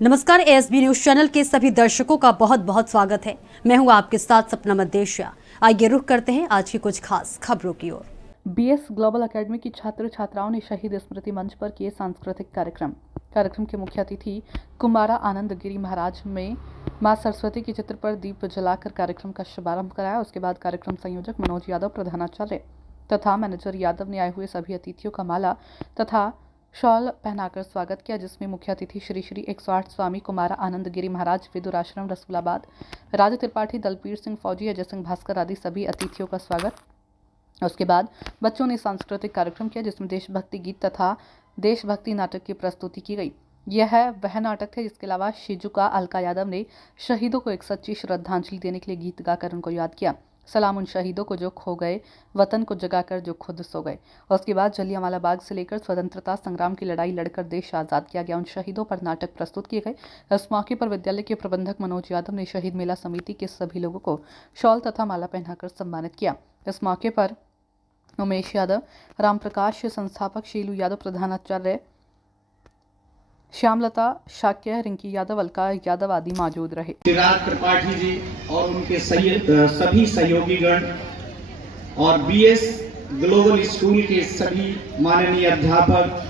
नमस्कार, ASB news channel के सभी दर्शकों का बहुत बहुत स्वागत है। मैं हूं आपके साथ सपना मदेशिया। आइए रुख करते हैं आज की कुछ खास खबरों की ओर। बीएस ग्लोबल एकेडमी की छात्र छात्राओं ने शहीद स्मृति मंच पर किए सांस्कृतिक कार्यक्रम के मुख्य अतिथि कुमारा आनंद गिरी महाराज में मां सरस्वती के चित्र पर दीप जलाकर कार्यक्रम का शुभारंभ कराया। उसके बाद कार्यक्रम संयोजक मनोज यादव, प्रधानाचार्य तथा मैनेजर यादव ने आए हुए सभी अतिथियों का माला तथा शॉल पहनाकर स्वागत किया, जिसमें मुख्य अतिथि श्री श्री 108 स्वामी कुमारा आनंद गिरी महाराज, विदुर आश्रम रसूलाबाद, राजू त्रिपाठी, दलपीर सिंह फौजी, अजय सिंह भास्कर आदि सभी अतिथियों का स्वागत। उसके बाद बच्चों ने सांस्कृतिक कार्यक्रम किया, जिसमें देशभक्ति गीत तथा देशभक्ति नाटक की प्रस्तुति की गई। यह वह नाटक थे जिसके अलावा शिजुका अलका यादव ने शहीदों को एक सच्ची श्रद्धांजलि देने के लिए गीत गाकर उनको याद किया। सलाम उन शहीदों को जो खो गए, वतन को जगाकर जो खुद सो गए। और उसके बाद जलियांवाला बाग से लेकर स्वतंत्रता संग्राम की लड़ाई लड़कर देश आज़ाद किया गया, उन शहीदों पर नाटक प्रस्तुत किए गए। इस मौके पर विद्यालय के प्रबंधक मनोज यादव ने शहीद मेला समिति के सभी लोगों को शॉल तथा माला पहनाकर सम्मानित किया। इस मौके पर उमेश यादव, रामप्रकाश संस्थापक, शीलू यादव प्रधानाचार्य, श्यामलता शाक्य, रिंकी यादव, अलका यादव आदि मौजूद रहे। राज त्रिपाठी जी और उनके सभी सहयोगीगण और बीएस ग्लोबल स्कूल के सभी माननीय अध्यापक,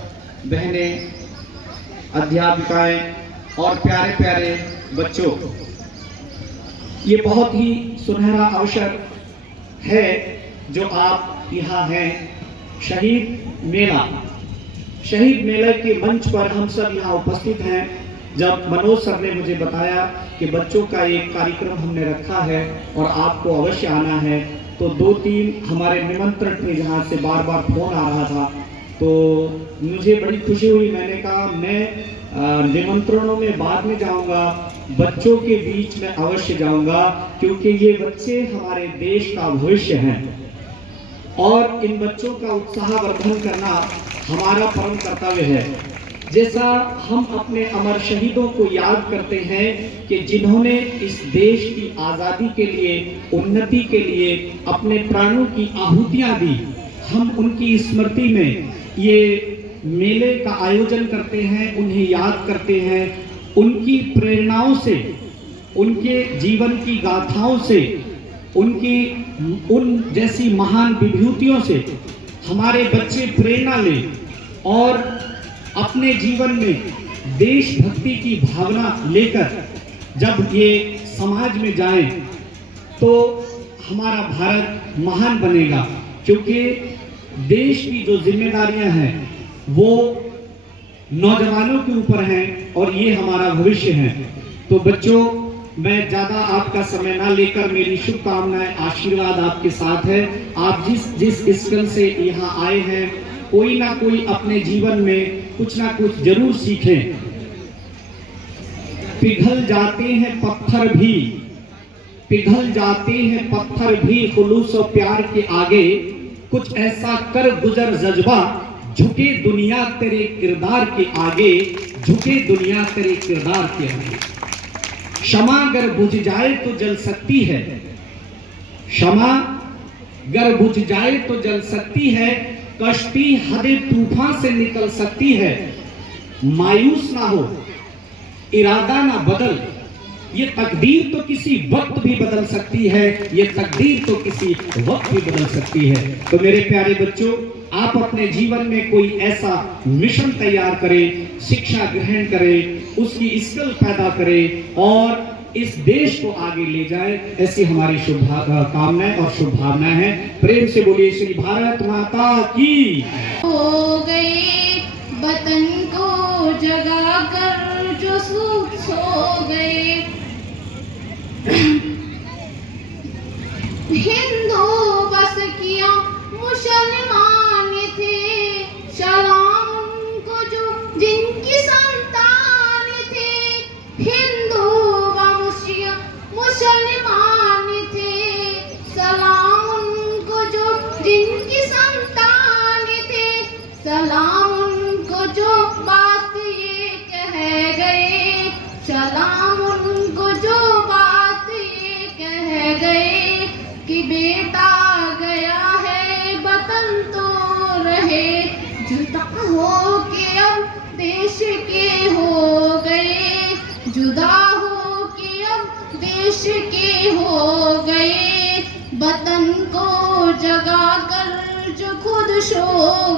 बहनें, अध्यापिकाएं और प्यारे प्यारे बच्चों, ये बहुत ही सुनहरा अवसर है जो आप यहाँ हैं। शहीद मेले के मंच पर हम सब यहाँ उपस्थित हैं। जब मनोज सर ने मुझे बताया कि बच्चों का एक कार्यक्रम हमने रखा है और आपको अवश्य आना है, तो 2-3 हमारे निमंत्रण थे जहाँ से बार बार फोन आ रहा था, तो मुझे बड़ी खुशी हुई। मैंने कहा मैं निमंत्रणों में बाद में जाऊँगा, बच्चों के बीच में अवश्य जाऊँगा, क्योंकि ये बच्चे हमारे देश का भविष्य हैं और इन बच्चों का उत्साहवर्धन करना हमारा परम कर्तव्य है। जैसा हम अपने अमर शहीदों को याद करते हैं कि जिन्होंने इस देश की आज़ादी के लिए, उन्नति के लिए अपने प्राणों की आहुतियां दी, हम उनकी स्मृति में ये मेले का आयोजन करते हैं, उन्हें याद करते हैं। उनकी प्रेरणाओं से, उनके जीवन की गाथाओं से, उन जैसी महान विभूतियों से हमारे बच्चे प्रेरणा लें और अपने जीवन में देशभक्ति की भावना लेकर जब ये समाज में जाएं तो हमारा भारत महान बनेगा। क्योंकि देश की जो जिम्मेदारियां हैं वो नौजवानों के ऊपर हैं और ये हमारा भविष्य है। तो बच्चों, मैं ज़्यादा आपका समय ना लेकर, मेरी शुभकामनाएं, आशीर्वाद आपके साथ है। आप जिस स्थल से यहाँ आए हैं, कोई ना कोई अपने जीवन में कुछ ना कुछ जरूर सीखें। पिघल जाते हैं पत्थर भी खुलूस और प्यार के आगे, कुछ ऐसा कर गुजर जज्बा, झुके दुनिया तेरे किरदार के आगे, झुके दुनिया तेरे किरदार के आगे। क्षमा अगर बुझ जाए तो जल सकती है, क्षमा अगर बुझ जाए तो जल सकती है, कश्ती हदे तूफान से निकल सकती है। मायूस ना हो, इरादा ना बदल, ये तकदीर तो किसी वक्त भी बदल सकती है, ये तकदीर तो किसी वक्त भी बदल सकती है। तो मेरे प्यारे बच्चों, आप अपने जीवन में कोई ऐसा मिशन तैयार करें, शिक्षा ग्रहण करें, उसकी स्किल पैदा करें और इस देश को आगे ले जाए, ऐसी हमारी कामनाएं और शुभभावनाएं हैं। प्रेम से बोलिए श्री भारत माता की। हो गए वतन को जगा कर जो सो गए, हिंदू बस किया मुसलमान थे, सलाम उनको जो जिनकी संतान थे। हिंदू मुसलमान थे, सलाम उनको जो जिनकी संतान थे। सलाम उनको जो बात ये कह गए, सलाम उनको जो बात ये कह गए कि बेटा गया है वतन तो रहे, जुदा हो के अब देश के हो गए। जुदा हो के अब देश के हो गए, वतन को जगा कर जो खुद सो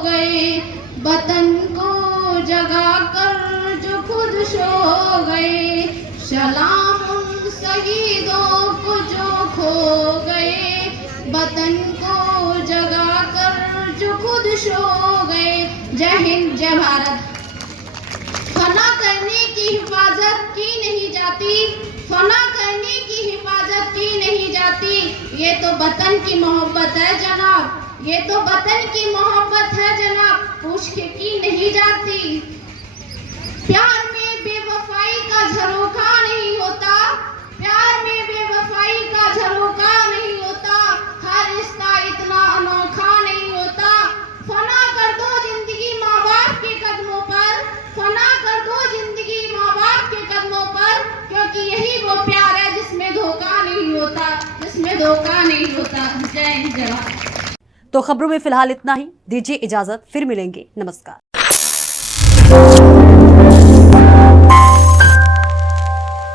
गए, वतन को जगा कर जो खुद सो गए। सलाम उन शहीदों को जो खो गए, वतन को जगा कर जो खुद सो गए। जय हिंद, जय भारत। फना करने की हिफाजत की नहीं जाती, फना करने की हिफाजत की नहीं जाती। ये तो वतन की मोहब्बत है जनाब, ये तो वतन की मोहब्बत है जनाब, पूछ के की नहीं जाती। प्यार में बेवफाई का झरोखा नहीं होता, प्यार में बेवफाई का झरोखा नहीं होता, हर रिश्ता इतना अनोखा नहीं होता। फना कर दो जिंदगी माँ बाप के कदमों पर, फना कर दो जिंदगी माँ बाप के कदमों पर, क्योंकि यही वो प्यार है जिसमें धोखा नहीं होता, जिसमें धोखा नहीं होता। जय हिंद, जय भारत। तो खबरों में फिलहाल इतना ही, दीजिए इजाजत, फिर मिलेंगे, नमस्कार।